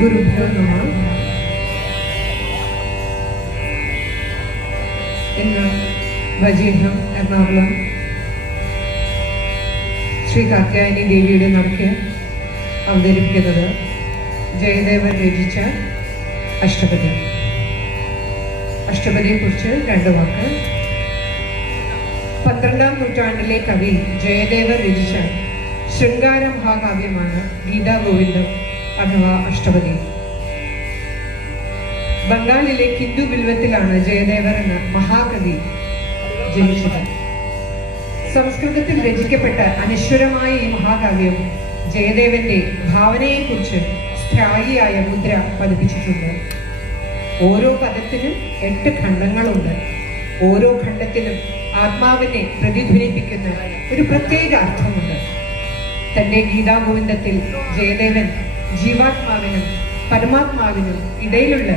ഗുരുഭ്യോ നമഃ. ഇന്ന് വജീഹം എറണാകുളം ശ്രീ കാർത്യായനി ദേവിയുടെ നടക്ക് അവതരിപ്പിക്കുന്നത് ജയദേവൻ രചിച്ച അഷ്ടപതി. അഷ്ടപതിയെക്കുറിച്ച് രണ്ട് വാക്ക്. 12ാം നൂറ്റാണ്ടിലെ കവി ജയദേവൻ രചിച്ച ശൃംഗാര മഹാകാവ്യമാണ് ഗീതാഗോവിന്ദം അഥവാ അഷ്ടപതി. ബംഗാളിലെ ഹിന്ദു ബിൽവത്തിലാണ് ജയദേവർ എന്ന മഹാകവി ജനിച്ചത്. സംസ്കൃതത്തിൽ രചിക്കപ്പെട്ട അനശ്വരമായ ഈ മഹാകാവ്യം ജയദേവന്റെ ഭാവനയെക്കുറിച്ച് സ്ഥായിയായ മുദ്ര പതിപ്പിച്ചിട്ടുണ്ട്. ഓരോ പദത്തിനും 8 ഖണ്ഡങ്ങളുണ്ട്. ഓരോ ഖണ്ഡത്തിലും ആത്മാവിനെ പ്രതിധ്വനിപ്പിക്കുന്ന ഒരു പ്രത്യേക അർത്ഥമുണ്ട്. തന്റെ ഗീതാഗോവിന്ദത്തിൽ ജയദേവൻ ജീവാത്മാവിനും പരമാത്മാവിനും ഇടയിലുള്ള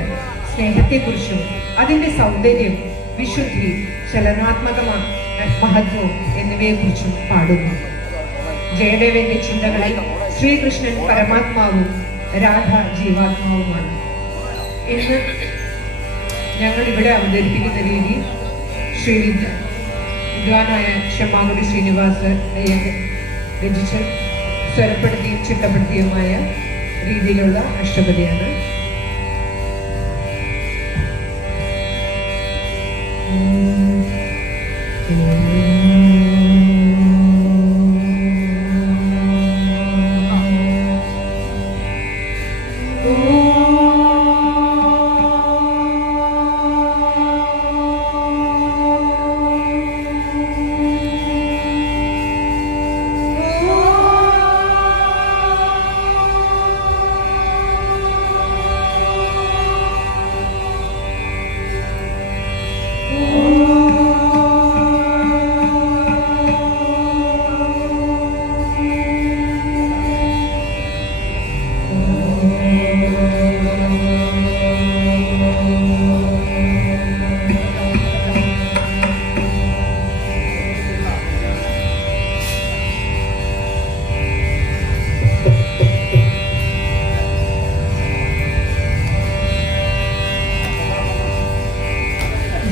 സ്നേഹത്തെക്കുറിച്ചും അതിന്റെ സൗന്ദര്യം, വിശുദ്ധി, ചലനാത്മകമായ മഹത്വം എന്നിവയെക്കുറിച്ചും പാടുന്നു. ജയദേവന്റെ ചിന്തകളിൽ ശ്രീകൃഷ്ണൻ പരമാത്മാവും രാധ ജീവാത്മാവുമാണ്. ഇന്ന് ഞങ്ങൾ ഇവിടെ അവതരിപ്പിക്കുന്ന രീതി ശ്രീ വിദ്വാനായ ക്ഷമാകുടി ശ്രീനിവാസ് രചിച്ച് സ്വരപ്പെടുത്തിയും ചിട്ടപ്പെടുത്തിയുമായ രീതിയിലുള്ള അഷ്ടപതിയാണ്.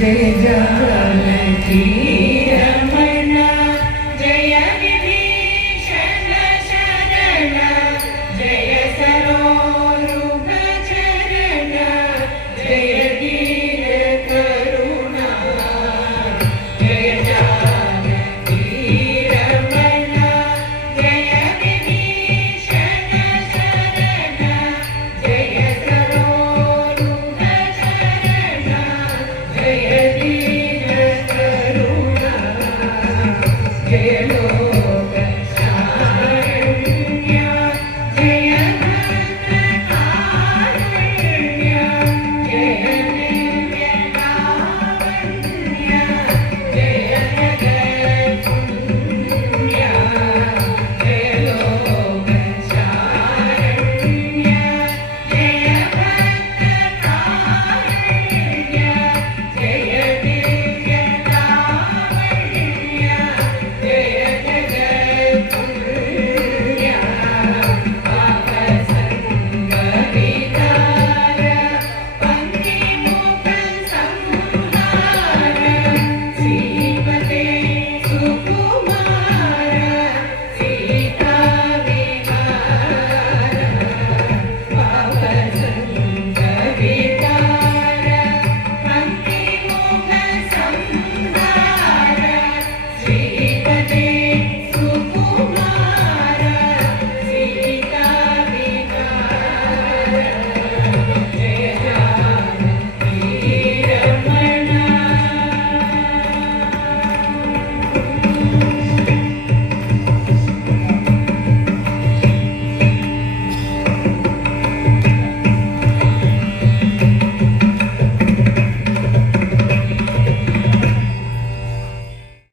जय जानकी